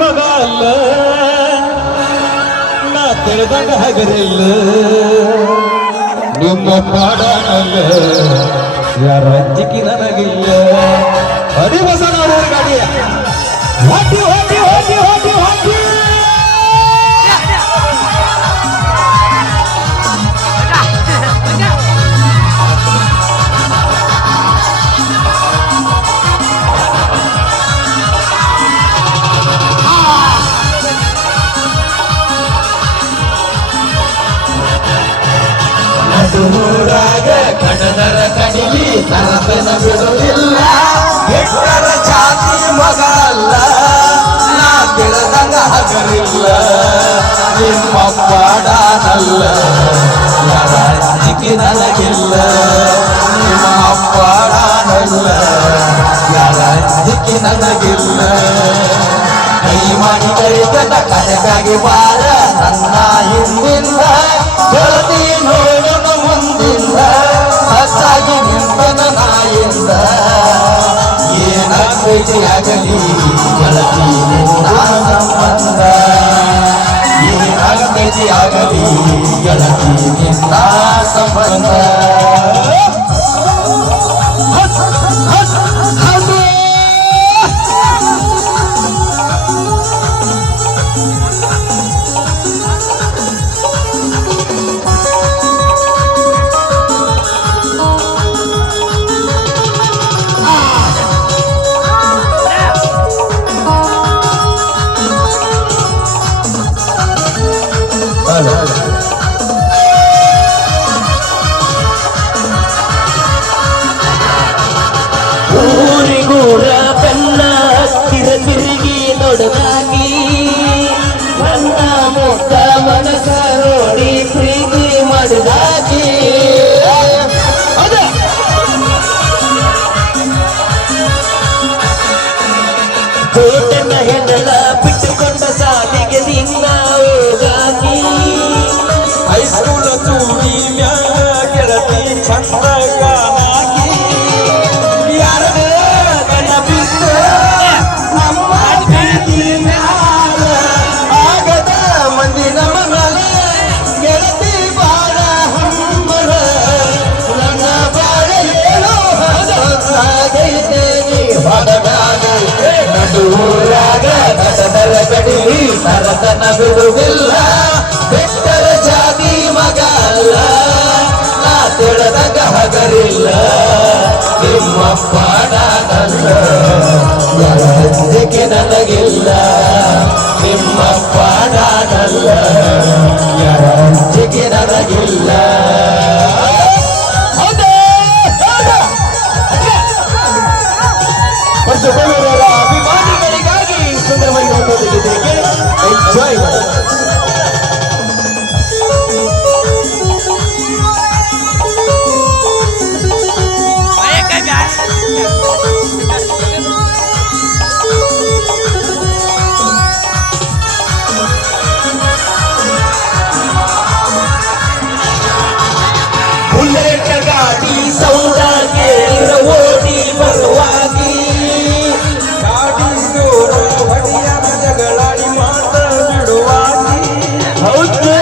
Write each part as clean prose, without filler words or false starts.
ಮಗ ಅಲ್ಲ ನಾ ತಿಳಿದಾಗ ಹಗರಿಲ್ಲ ನಿಮ್ಮ ಪಾಡನಲ್ಲ ಯಾರ ಅಂಜಿಕೆ ನನಗಿಲ್ಲ ಅದೇ ಬಸವನವರ ಗಾಡಿಯ ಹೊಟ್ಟಿ ಹೊಟ್ಟಿ ಹೊಟ್ಟಿ ಹೊಟ್ಟಿ ಹೊಟ್ಟಿ ಊರಾಗ ಕಡದರ ಕಡಿಲಿ ತರತನ ಬಿಡುವುದಿಲ್ಲ ಎಷ್ಟರ ಜಾತಿ ಮಗ ಅಲ್ಲ ನಾ ತಿಳಿದಂಗ ಹಗರಿಲ್ಲ ನಿಮ್ಮ ಪಾಡನಲ್ಲ ಯಾರ ಅಂಜಿಕೆ ನನಗಿಲ್ಲ ನಿಮ್ಮ ಪಾಡನಲ್ಲ ಯಾರ ಅಂಜಿಕೆ ನನಗಿಲ್ಲ ಕೈ ಮಾಡಿ ಕರೆದ ಕಡೆಗಾಗಿ ಬಾರ ನನ್ನ ಹಿಂದಿಂದ ಗೆಳತಿ ನೋಡನು ಮುಂದಿಂದ ಹತ್ತಾಗಿ ನಿಂತನ ನಾಯಿಂದ ಏನಾಗಲಿ ಆಗಲಿ ಗೆಳತಿ ನಿನ್ನ ಸಂಬಂಧ ಏನಾಗಲಿ ಆಗಲಿ ಗೆಳತಿ ನಿನ್ನ ಸಂಬಂಧ ಊರಿಗೂರ ಬೆಲ್ಲ ಹತ್ತಿರ ತಿರುಗಿ ನೋಡದಾಗಿ ನನ್ನ ಮುಖ ಮನಸ ನೋಡಿ ಪ್ರೀತಿ ಮಾಡಿದಾಗಿ ಕೋಟೆನ ಹೆಣ್ಣಲ ಬಿಟ್ಟುಕೊಂಡ ಸಾಲಿಗೆ ನಿನ್ನ ಹೋಗಾಗಿ ಹೈಸ್ಕೂಲ ತುಂಬಿ ಗೆಳತಿ ಚಂದ ಗಾನಾಗಿ ಯಾರದ ಗಣ ಬಿದ್ದು ನಮ್ಮ ಪ್ರೀತಿ ಮ್ಯಾಲ ಆಗದ ಮಂದಿ ನಮನಲ ಗೆಳತಿ ಬಾಳ ಹಂಬಲ ನನ್ನ ಬಾಳ ಹೇಳೋ ಹಾಗೈತೆ ನೀ ಹೊರಗಾಗ ನಡುರಾಗ ನಟದರ ಕಡಿಲಿ ತರತನ ಬಿಡುವಿಲ್ಲ ಬೆಟ್ಟರ ಜಾತಿ ಮಗ ಅಲ್ಲ ನಾ ತಿಳಿದಾಗ ಹಗರಿಲ್ಲ ನಿಮ್ಮ ಪಾಡನಲ್ಲ ಯಾರ ಅಂಜಿಕೆ ನನಗಿಲ್ಲ ನಿಮ್ಮ ಪಾಡನಲ್ಲ ಯಾರ ಅಂಜಿಕೆ ನನಗಿಲ್ಲ ಅಭಿಮಾನಿಗಳಿಗಾಗಿ ಸುಂದರವಾಗಿ ನೋಡೋದಕ್ಕೆ ಎಂಜಾಯ್ ಮಾಡಿ ಬುಲೆಟ್ ಗಾಡಿ ಸೌಂಡ ಕೇಳಿರ ಓಡಿ ಬರುವಾಗಿ ಗಾಡಿ ಜೋರು ಹೊಡೆಯ ಜಗಳಾಡಿ ಮಾತ ಬಿಡುವಾಗಿ ಹೌದು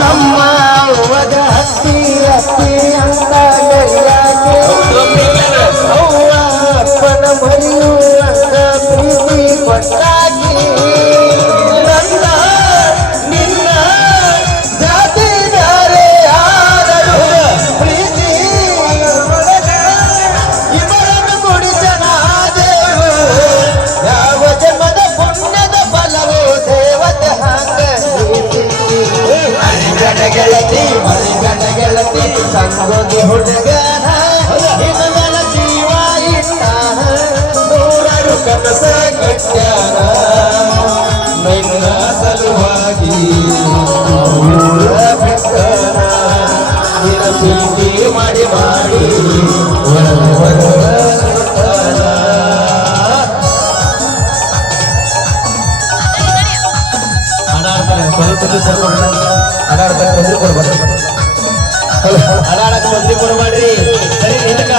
ನಮ್ಮ ಅವಗ ಹತ್ತಿ ಹತ್ತಿ ಅಂತ ಅವ್ವ ಅಪ್ಪನ ಮರಿಯು ಅಂತ ಪ್ರೀತಿ ಕೊಟ್ಟಾಗಿ ನನ್ನ ನಿನ್ನ ಜಾತಿ ಬೇರೆ ಆದರೂ ಪ್ರೀತಿ ಒಳಗ ಇವರನ್ನು ಕುಡಿಸನಾದೆವು ಯಾವ ಜನ್ಮದ ಪುಣ್ಯದ ಫಲವು ದೇವತೆ ಹಾಂಗ ಮರಿಗಡ ಗೆಳತಿ ಮರಿಗಡ ಗೆಳತಿ ಸಂಗೋಗಿ ಹುಡುಗನ ಹಿಮಗಳ ಜೀವ ಇಟ್ಟ ನೂರಾರು ಕನಸ ಕಟ್ಟ್ಯಾನ ನಿನ್ನ ಸಲುವಾಗಿ ಬಿಟ್ಟನ ನಿನ್ನ ಪ್ರೀತಿ ಮಾಡಿ ಮಾಡಿ ಅಡಾಡಕ್ಕೆ ತೊಂದರೆ ಕೊಡಬೇಡ್ರಿ ಸರಿ ನಿಂತಕ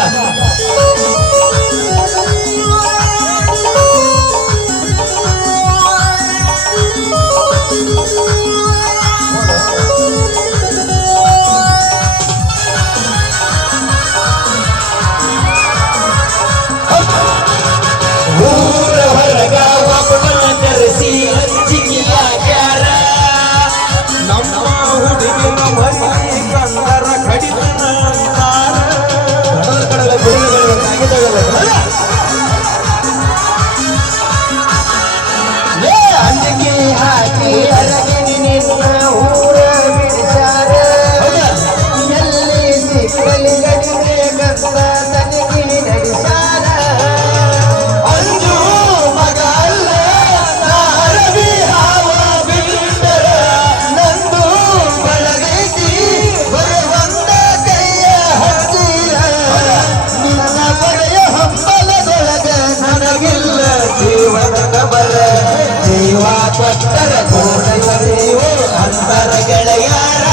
ಕೊಟ್ಟರ ಕೋಟೆಯ ನೀವು ಅಂತರ ಗೆಳೆಯರ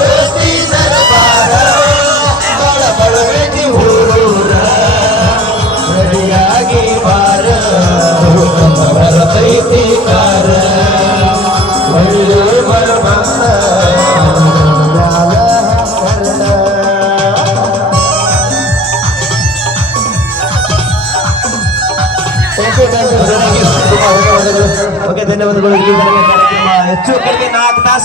ದೋಸ್ತಿ ದರಬಾರ ಬಳ ಬಳಬೇಟಿ ಊರೂರ ರೆಡಿಯಾಗಿ ಬಾರ ಬರತೈತಿ ಕಾರ ಒಳ್ಳೆ ಬರಬಂದ ಓಕೆ ಧನ್ಯವಾದಗಳು. ಹೆಚ್ಚು ಕಡಿಮೆ 4 ತಾಸು